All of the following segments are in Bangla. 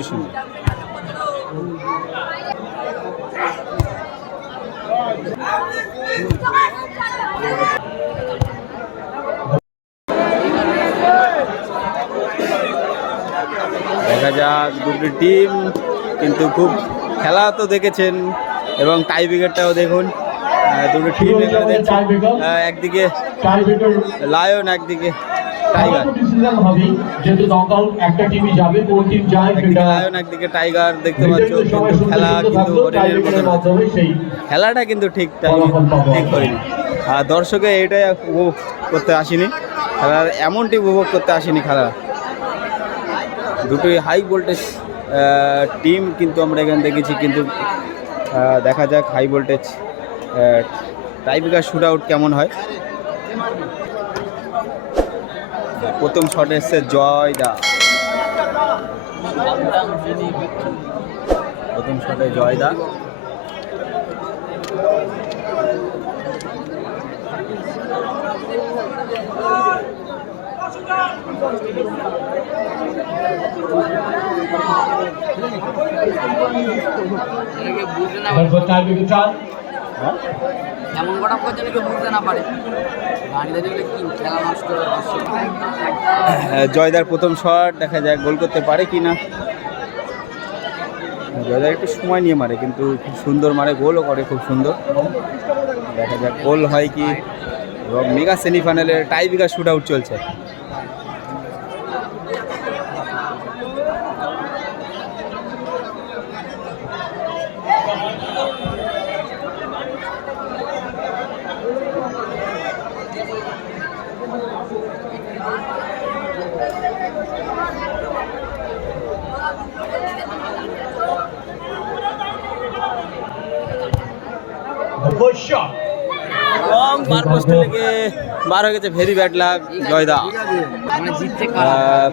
শুনুন দেখা যাক দুটি টিম কিন্তু খুব খেলা তো দেখেছেন এবং টাই ব্রিগেডটাও দেখুন। দুটো টিম এখানে একদিকে লায়ন একদিকে টাইগার ডিসিশন হবে যেহেতু নকআউট একটা টিমই যাবে কোন টিম যায় একদিকে সেটা লায়ন একদিকে টাইগার দেখতে পাচ্ছ কিন্তু খেলা কিন্তু হরিণের খেলাটা কিন্তু ঠিক টাইমে ঠিক হয়নি আর দর্শকে এটাই উপভোগ করতে আসেনি। খেলার এমনটি উপভোগ করতে আসেনি খেলা। দুটোই হাই ভোল্টেজ টিম কিন্তু আমরা এখানে দেখেছি কিন্তু দেখা যাক হাই ভোল্টেজ টাইপিকার শুট আউট কেমন হয়। প্রথম শটে এসছে জয় দা প্রথম শটে জয় দা বুঝতে না এমন কটা করছে নাকি বুঝতে না পারে? হয়ে, জয়দার প্রথম শট, দেখা যায় গোল করতে পারে কি না জয়দার একটু সময় নিয়ে মারে, কিন্তু খুব সুন্দর মারে, গোলও করে খুব সুন্দর। দেখা যাক গোল হয় কি। এবং মেগা সেমিফাইনালের টাই বিঘা শুট আউট চলছে। এবং বার পোস্টে লেগে বার হয়ে গেছে ভেরি ব্যাড লাগ জয়দা। মানে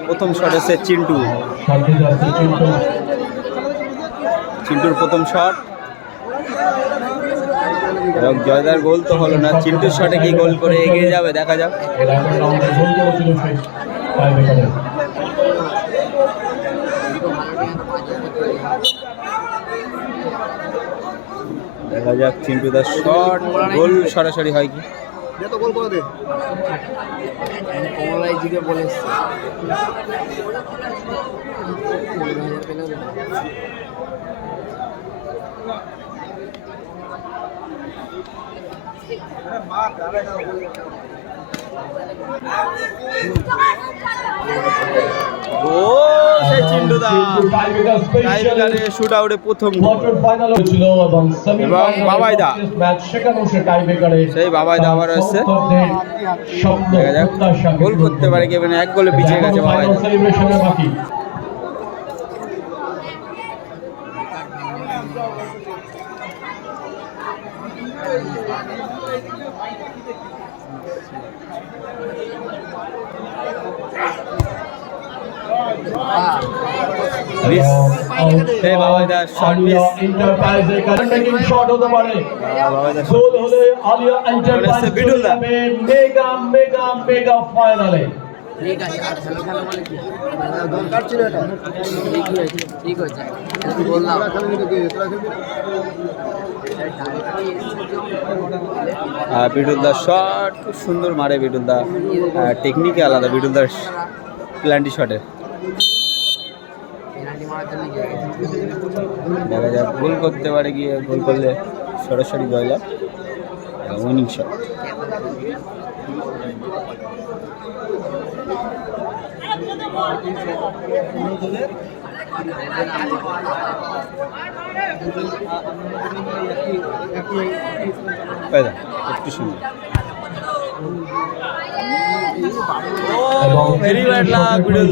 প্রথম শট এসে চিন্টু। চিন্টু। চিন্টুর প্রথম শট এবং জয়দার গোল তো হলো না। চিন্টুর শটে কি গোল করে এগিয়ে যাবে দেখা যাক এর আগের রাউন্ডে গোল করেছিল সেই টাইব্রেকারে। দেখা যাক চিন্টু দার শট গোল সরাসরি হয় কি? কমলাই জিকে বলে এসছে ও সেই চিন্টু দা চিন্টু টাইব্রেকার শুট আউটে প্রথম ফাইনাল হয়েছিল এবং সেমিফাইনালে বাবাই দা। সেখানেও সে টাইব্রেকারে সেই বাবাই দা আবার যাক। গোল করতে পারে কি মানে এক গোলে পিছিয়ে গেছে বাবাই দা। সেলিব্রেশনে বাকি। মিস দা শট মিস এন্টারপ্রাইজের কানেক্টিং শট হতে পারে। গোল হলে আলিয়া এন্টারপ্রাইজ এসছে মেগা মেগা মেগা ফাইনালে ঠিক আছে আর খেলা খেলা বলে কি? দরকার ছিল এটা। ঠিক হয়েছে ঠিক হয়েছে। বললাম। বিটুল শট খুব সুন্দর মারে বিটুল দা। টেকনিকে আলাদা বিটুল দার প্ল্যান্টি শটের দেখা যাক গোল করতে পারে গিয়ে গোল করলে সরাসরি জয়লাভ উইনিং শট একটু সুন্দর এবং very bad luck Bitul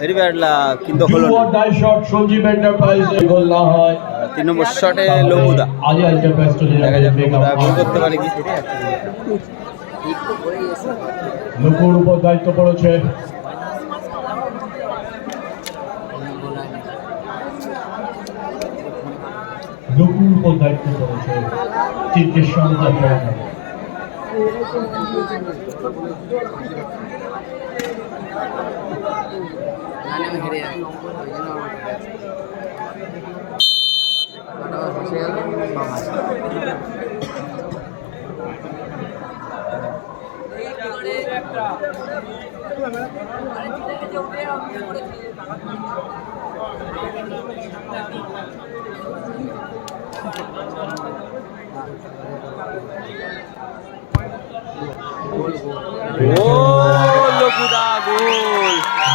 very bad luck কিন্তু হলো না। ডাই শট সঞ্জীব এন্টারপ্রাইজে গোল না হয়। তিন নম্বর শটে লবুদা আলিয়া এন্টারপ্রাইজ চলে দেখা যাক লবুদা গোল করতে পারে কি? ঠিক তো করেই এসে লুকুর উপর দায়িত্ব পড়েছে। লুকুর উপর দায়িত্ব পড়েছে। সামনে রাখা জানি আমি হেরে যাব ওই জন্য আমার হেরে আছে ওটা ফসে গেল বাবা ও লকুদা গোল এবং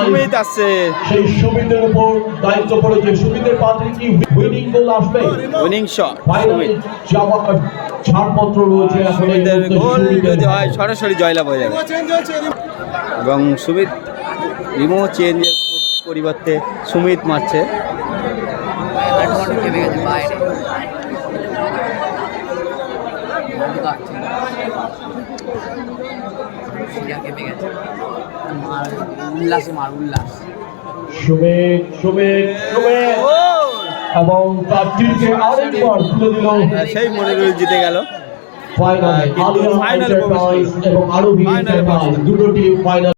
সুমিত আসছে সেই সুমিতের উপর দায়িত্ব পড়েছে। সুমিতের পাত্রে কি উইনিং গোল আসবে? উইনিং শট ছাড়পত্র রয়েছে সুমিতের গোল যদি হয় সরাসরি জয়লাভ হয়ে যাবে। এবং সুমিত রিমো চেঞ্জের পরিবর্তে সুমিত মারছে। বাইরে শিরা কেঁপে গেছে। মার উল্লাসে মার উল্লাস। সুমিত সুমিত সুমিত এবং তার টিমকে আরেকবার তুলে দিল। আর সেই মনিরুল জিতে গেল। ফাইনাল এন্টারপ্রাইজ এবং আরও এন্টারপ্রাইজ দুটো টিম ফাইনাল